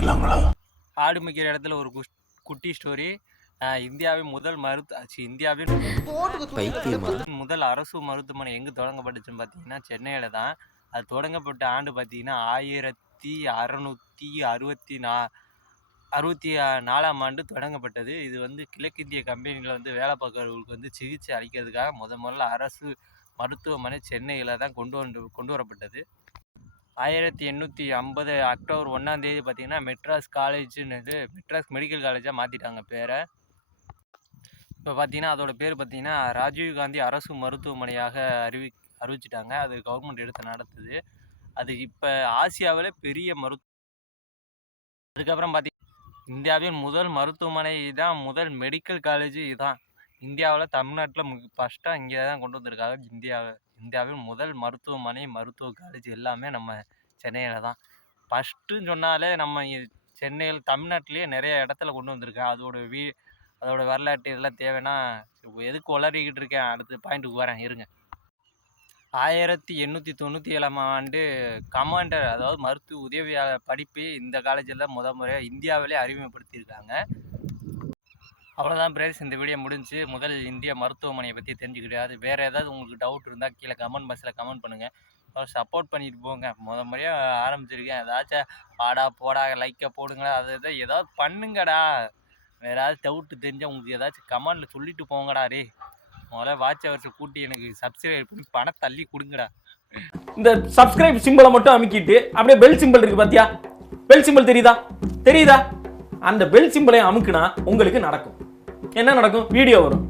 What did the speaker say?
ஆரம்பிக்கலாங்களா? ஆடு மேய்க்கிற இடத்துல ஒரு குட்டி ஸ்டோரி. இந்தியாவின் முதல் அரசு மருத்துவமனை எங்கே தொடங்கப்பட்டுச்சுன்னு பார்த்தீங்கன்னா சென்னையில் தான். அது தொடங்கப்பட்ட ஆண்டு பார்த்தீங்கன்னா 1664 ஆண்டு தொடங்கப்பட்டது. இது வந்து கிழக்கிந்திய கம்பெனியில் வந்து வேலை பார்க்குறவங்களுக்கு வந்து சிகிச்சை அளிக்கிறதுக்காக முதல்ல அரசு மருத்துவமனை சென்னையில் தான் கொண்டு வரப்பட்டது. 1850 அக்டோபர் 1 பார்த்தீங்கன்னா மெட்ராஸ் மெடிக்கல் காலேஜாக மாற்றிட்டாங்க பேரை. இப்போ பார்த்தீங்கன்னா அதோட பேர் பார்த்தீங்கன்னா ராஜீவ்காந்தி அரசு மருத்துவமனையாக அறிவிச்சிட்டாங்க. அது கவர்மெண்ட் எடுத்து நடத்துது. அது இப்போ ஆசியாவில் பெரிய அதுக்கப்புறம் பார்த்தீங்கன்னா இந்தியாவின் முதல் மருத்துவமனை இதுதான், முதல் மெடிக்கல் காலேஜ் இதுதான். இந்தியாவில் தமிழ்நாட்டில் ஃபஸ்ட்டாக இங்கே தான் கொண்டு வந்திருக்காங்க. இந்தியாவின் முதல் மருத்துவமனை மருத்துவ காலேஜ் எல்லாமே நம்ம சென்னையில் தான். ஃபஸ்ட்டுன்னு சொன்னாலே நம்ம சென்னையில் தமிழ்நாட்டிலேயே நிறைய இடத்துல கொண்டு வந்திருக்கேன். அதோட வரலாற்று இதெல்லாம் தேவைன்னா எதுக்கு உளறிக்கிட்டு இருக்கேன், அடுத்த பாயிண்ட்டுக்கு வரேன் இருங்க. 1897 ஆண்டு கமாண்டர், அதாவது மருத்துவ உதவியாளர் படிப்பு இந்த காலேஜில் முறையாக இந்தியாவிலே அறிமுகப்படுத்தியிருக்காங்க. அவ்வளோதான் பிரேஸ், இந்த வீடியோ முடிஞ்சு. முதல் இந்திய மருத்துவமனையை பற்றி தெரிஞ்சுக்கிட்டு அது வேறு ஏதாவது உங்களுக்கு டவுட் இருந்தால் கீழே கமெண்ட் பாக்ஸில் கமெண்ட் பண்ணுங்கள். சப்போர்ட் பண்ணிட்டு போங்க. முறையாக ஆரம்பிச்சிருக்கேன். ஏதாச்சும் பாடா போடா லைக்கை போடுங்களா, அது ஏதாவது பண்ணுங்கடா. வேறு ஏதாவது டவுட்டு தெரிஞ்சால் உங்களுக்கு ஏதாச்சும் கமெண்டில் சொல்லிட்டு போங்கடா. முதல்ல வாட்ச் ஹவர்ஸை கூட்டி எனக்கு சப்ஸ்கிரைப் பண்ணி பணம் தள்ளி கொடுங்கடா. இந்த சப்ஸ்கிரைப் சிம்பிளை மட்டும் அமைக்கிட்டு அப்படியே பெல் சிம்பிள் இருக்கு பாத்தியா? பெல் சிம்பிள் தெரியுதா? அந்த பெல் சிம்பிளை அமுக்குனா உங்களுக்கு நடக்கும் என்ன நடக்கும்? வீடியோ வரும்.